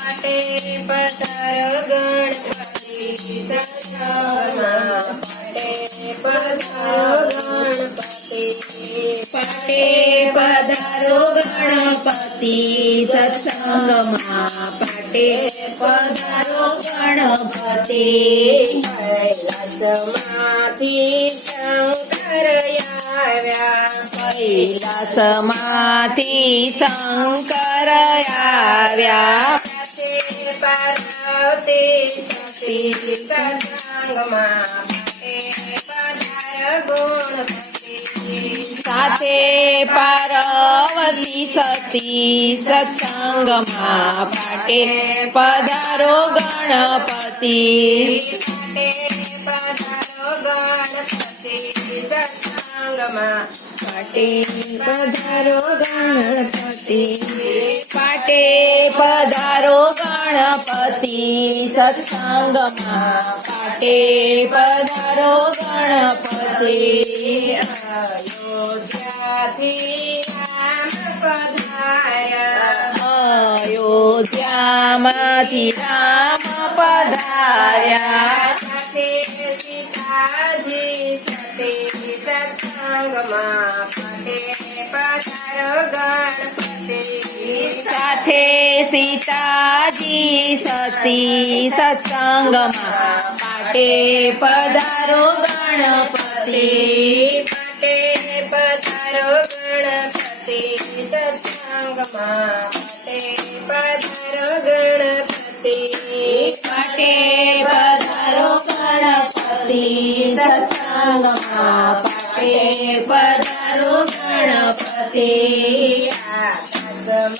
પાટે પધારો ગણપતિ સત્સંગમાં પાટે પધારો ગણપતિ સત્સંગમાં પાટે પધારો ગણપતિ કૈલાસમાંથી શંકર આવ્યા કૈલાસમાંથી શંકર આવ્યા પાર્વતી સતી સત્સંગમાં સાથે પાર્વતી સતી સત્સંગમાં પાટે પધારો ગણપતિ પાટે પધારો ગણપતિ પાટે પધારો ગણપતિ સત્સંગમાં પાટે પધારો ગણપતિ અયોધ્યાથી રામ પધાર્યા અયોધ્યામાંથી રામ પધાર્યા સાથે સીતાજી સતે સત્સંગમાં પાટે પધારો ગણપતિ સાથે સીતાજી સતી સત્સંગમાં પાટે પધારો ગણપતિ પાટે પધારો ગણપતિ સત્સંગમાં પાટે પધારો ગણપતિ સત્સંગમાં પાટે પધારો ગણપતિ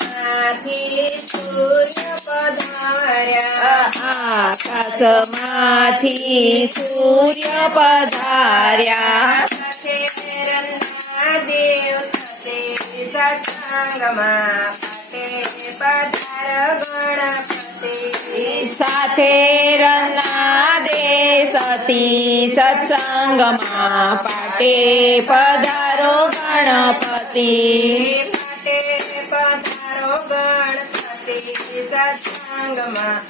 આકાશમાંથી સૂર્ય પધાર્યા આકાશમાંથી સૂર્ય પધાર્યા દેવ સતે સત્સંગમાં પાટે પધારો ગણપતિ સાથે રંગના દેશતી સત્સંગમાં પાટે પધારો ગણપતિ પાટે પધારો ગણપતિ સત્સંગમાં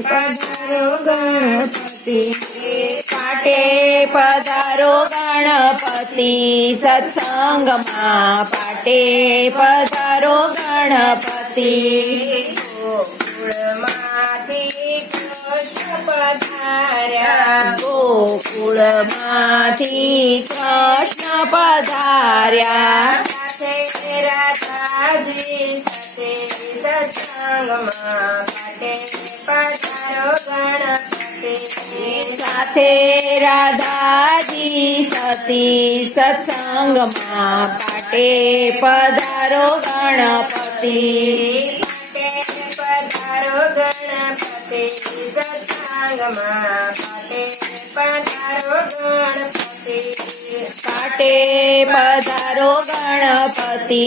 પધારો ગણપતિ પાટે પધારો ગણપતિ સત્સંગમાં પાટે પધારો ગણપતિ ગોકુળમાંથી કૃષ્ણ પધાર્યા ગોકુળમાંથી કૃષ્ણ પધાર્યા સાથે રાધાજી સતે સત્સંગમાં પાટે પધારો ગણપતિ સાથે રાધાજી સતી સત્સંગમાં પાટે પધારો ગણપતિ પધારો ગણપતિ સત્સંગમાં પાટે પધારો ગણપતિ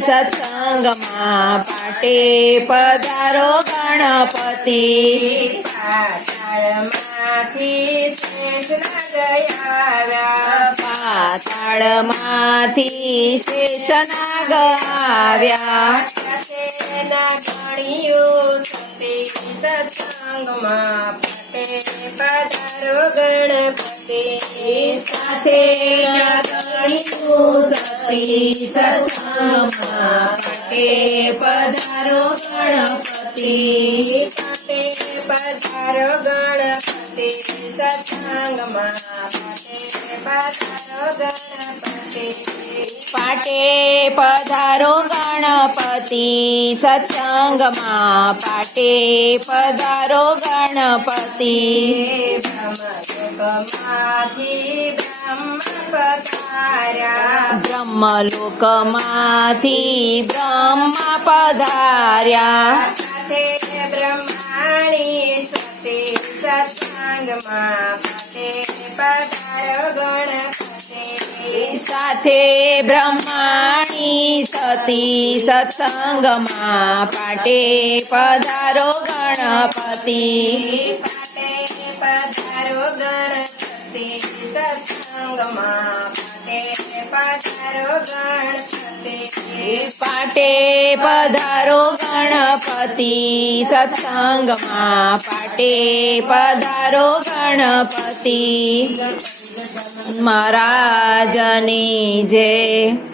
સત્સંગમાં પાટે પધારો ગણપતિ પાતાળમાંથી શેષનાગ આવ્યા પાતાળમાંથી શેષનાગ આવ્યા ગણીઓ સતી સત્સંગમાં પાટે પધારો ગણપતિ સાથે ગણીઓ સતી સત્સંગમાં પાટે પધારો ગણપતિ પાટે પધારો ગણપતિ સત્સંગમાં પાટે પધારો ગણપતિ સત્સંગમાં પાટે પધારો ગણપતિ બ્રહ્મલોકમાંથી બ્રહ્મ પધાર્યા બ્રહ્માણી સતે સત્સંગમાં પધારો ગણપતિ સાથે બ્રહ્માણી સતી સત્સંગમાં પાટે પધારો ગણપતિ પધારો ગણપતિ સત્સંગમાં પાટે પધારો ગણપતિ પાટે પધારો ગણપતિ સત્સંગમાં પાટે પધારો ગણપતિ મહારાજની જય.